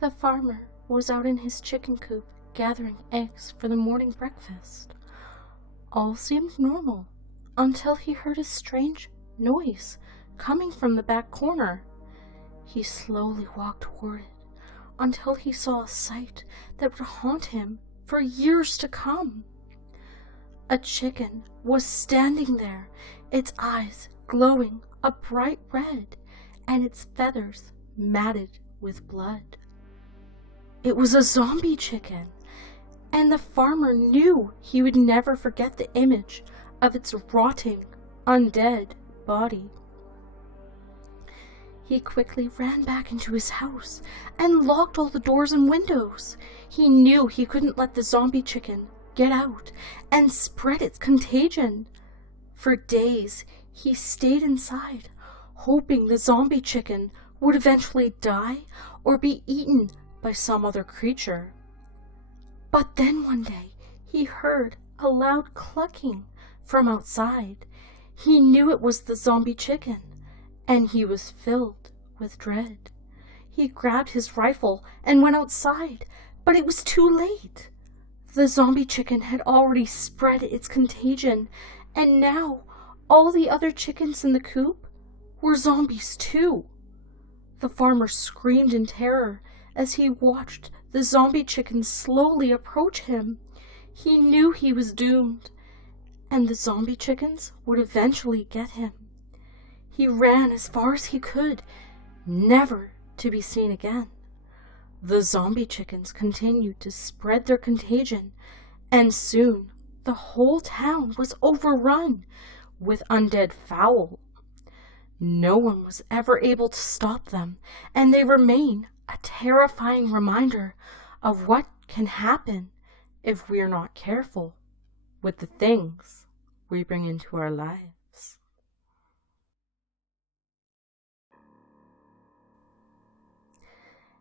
The farmer was out in his chicken coop gathering eggs for the morning breakfast. All seemed normal until he heard a strange noise coming from the back corner. He slowly walked toward it until he saw a sight that would haunt him for years to come. A chicken was standing there, its eyes glowing a bright red and its feathers matted with blood. It was a zombie chicken, and the farmer knew he would never forget the image of its rotting, undead body. He quickly ran back into his house and locked all the doors and windows. He knew he couldn't let the zombie chicken get out and spread its contagion. For days, he stayed inside, hoping the zombie chicken would eventually die or be eaten by some other creature. But then one day, he heard a loud clucking from outside. He knew it was the zombie chicken, and he was filled with dread. He grabbed his rifle and went outside, but it was too late. The zombie chicken had already spread its contagion, and now all the other chickens in the coop were zombies too. The farmer screamed in terror as he watched the zombie chicken slowly approach him. He knew he was doomed, and the zombie chickens would eventually get him. He ran as far as he could, never to be seen again. The zombie chickens continued to spread their contagion, and soon the whole town was overrun with undead fowl. No one was ever able to stop them, and they remain a terrifying reminder of what can happen if we are not careful with the things we bring into our lives.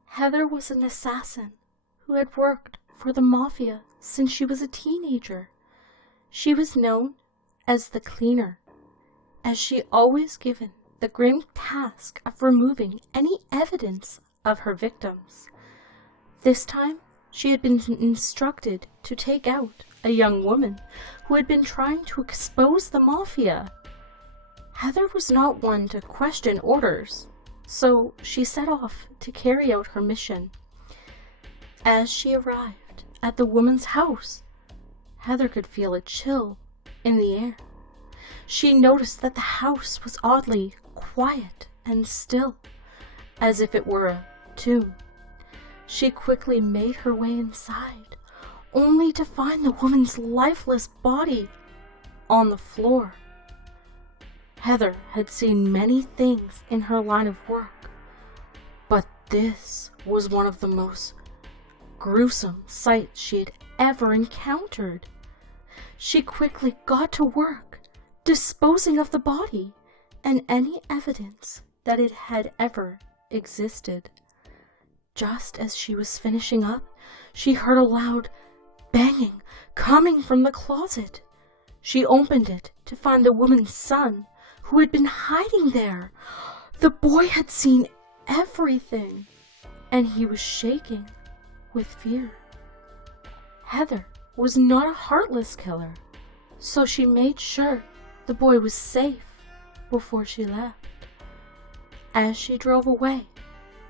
Heather was an assassin who had worked for the mafia since she was a teenager. She was known as the cleaner, as she always given the grim task of removing any evidence of her victims. This time, she had been instructed to take out a young woman who had been trying to expose the mafia. Heather was not one to question orders, so she set off to carry out her mission. As she arrived at the woman's house, Heather could feel a chill in the air. She noticed that the house was oddly quiet and still, as if it were a tomb. She quickly made her way inside, only to find the woman's lifeless body on the floor. Heather had seen many things in her line of work, but this was one of the most gruesome sights she had ever encountered. She quickly got to work, disposing of the body and any evidence that it had ever existed. Just as she was finishing up, she heard a loud banging coming from the closet. She opened it to find the woman's son, who had been hiding there. The boy had seen everything, and he was shaking with fear. Heather was not a heartless killer, so she made sure the boy was safe before she left. As she drove away,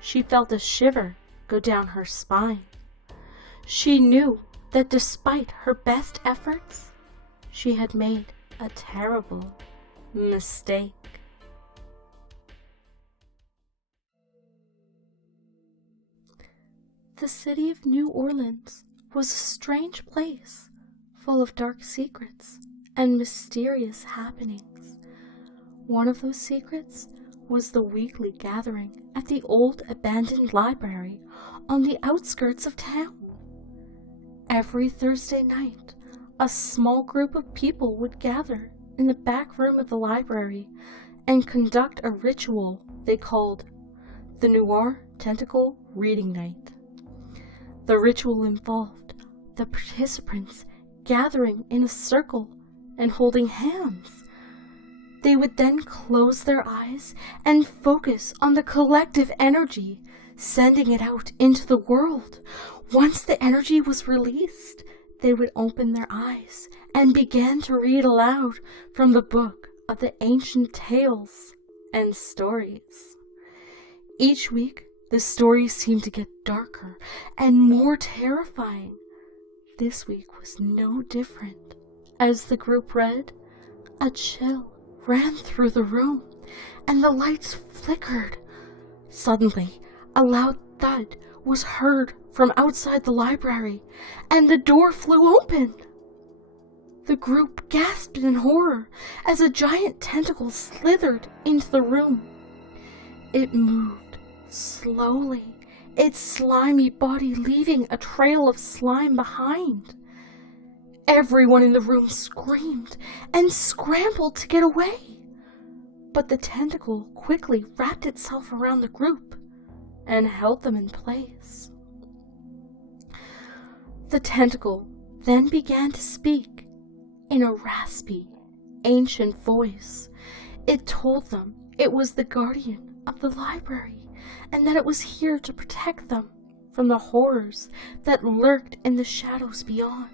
she felt a shiver go down her spine. She knew that despite her best efforts, she had made a terrible mistake. The city of New Orleans was a strange place, full of dark secrets and mysterious happenings. One of those secrets was the weekly gathering at the old abandoned library on the outskirts of town. Every Thursday night, a small group of people would gather in the back room of the library and conduct a ritual they called the Noir Tentacle Reading Night. The ritual involved the participants gathering in a circle and holding hands. They would then close their eyes and focus on the collective energy, sending it out into the world. Once the energy was released, they would open their eyes and began to read aloud from the book of the ancient tales and stories. Each week, the stories seemed to get darker and more terrifying. This week was no different. As the group read, a chill ran through the room, and the lights flickered. Suddenly, a loud thud was heard from outside the library, and the door flew open. The group gasped in horror as a giant tentacle slithered into the room. It moved slowly, its slimy body leaving a trail of slime behind. Everyone in the room screamed and scrambled to get away, but the tentacle quickly wrapped itself around the group and held them in place. The tentacle then began to speak in a raspy, ancient voice. It told them it was the guardian of the library and that it was here to protect them from the horrors that lurked in the shadows beyond.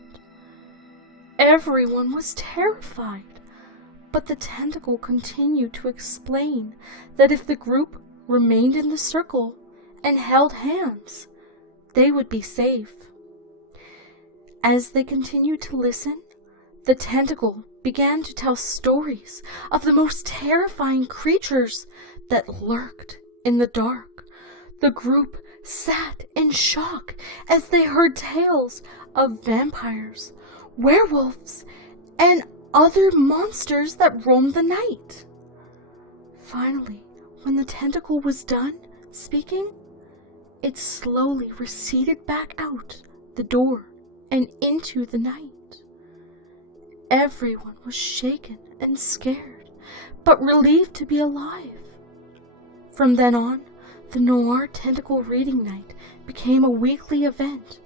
Everyone was terrified, but the tentacle continued to explain that if the group remained in the circle and held hands, they would be safe. As they continued to listen, the tentacle began to tell stories of the most terrifying creatures that lurked in the dark. The group sat in shock as they heard tales of vampires, werewolves, and other monsters that roamed the night. Finally, when the tentacle was done speaking, it slowly receded back out the door and into the night. Everyone was shaken and scared, but relieved to be alive. From then on, the Noir Tentacle Reading Night became a weekly event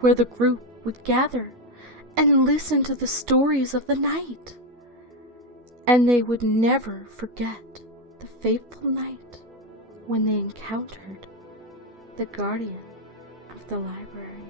where the group would gather and listen to the stories of the night. And they would never forget the fateful night when they encountered the guardian of the library.